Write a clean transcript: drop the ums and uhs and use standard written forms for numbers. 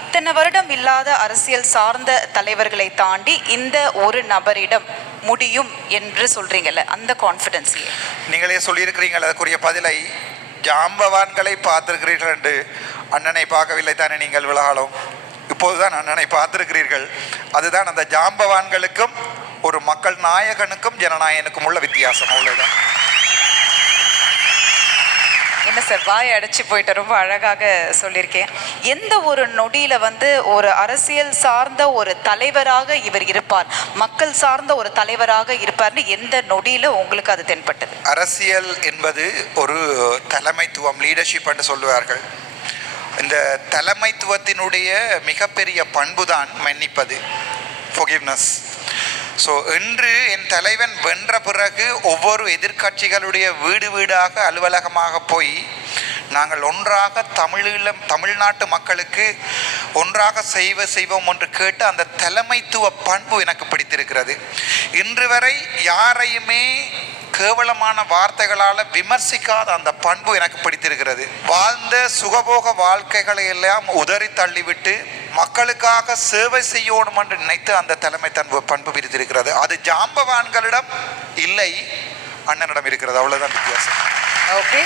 இத்தனை வருடம் இல்லாத அரசியல் சார்ந்த தலைவர்களை தாண்டி இந்த ஒரு நபரிடம் முடியும் என்று சொல்றீங்கல்ல, அந்த கான்ஃபிடன்ஸ் நீங்களே சொல்லியிருக்கிறீங்கள். அதற்குரிய பதிலை ஜாம்பவான்களை பார்த்திருக்கிறீர்கள் என்று. அண்ணனை பார்க்கவில்லை தானே நீங்கள் விலகாலும்? இப்போதுதான் அண்ணனை பார்த்திருக்கிறீர்கள். அதுதான் அந்த ஜாம்பவான்களுக்கும் ஒரு மக்கள் நாயகனுக்கும் ஜனநாயகனுக்கும் உள்ள வித்தியாசம். அவ்வளவுதான். என்ன சார் வாய் அடைச்சி போயிட்டு ரொம்ப அழகாக சொல்லியிருக்கேன். எந்த ஒரு நொடியில ஒரு அரசியல் சார்ந்த ஒரு தலைவராக இவர் இருப்பார், மக்கள் சார்ந்த ஒரு தலைவராக இருப்பார்னு எந்த நொடியில உங்களுக்கு அது தென்பட்டது? அரசியல் என்பது ஒரு தலைமைத்துவம், லீடர்ஷிப் என்று சொல்லுவார்கள். இந்த தலைமைத்துவத்தினுடைய மிகப்பெரிய பண்பு தான் மன்னிப்பது, forgiveness. ஸோ இன்று என் தலைவன் வென்ற பிறகு ஒவ்வொரு எதிர்க்கட்சிகளுடைய வீடு வீடாக அலுவலகமாக போய் நாங்கள் ஒன்றாக தமிழ்நாட்டு மக்களுக்கு ஒன்றாக செய்வோம் என்று கேட்டு அந்த தலைமைத்துவ பண்பு எனக்கு பிடித்திருக்கிறது. இன்று வரை யாரையுமே கேவலமான வார்த்தைகளால் விமர்சிக்காத அந்த பண்பு எனக்கு பிடித்திருக்கிறது. வாழ்ந்த சுகபோக வாழ்க்கைகளை எல்லாம் உதறி தள்ளிவிட்டு மக்களுக்காக சேவை செய்யணும் என்று நினைத்து அந்த தலைமை பண்பு பிரித்திருக்கிறது. அது ஜாம்பவான்களிடம் இல்லை, அண்ணனிடம் இருக்கிறது. அவ்வளவுதான் வித்தியாசம். ஓகே.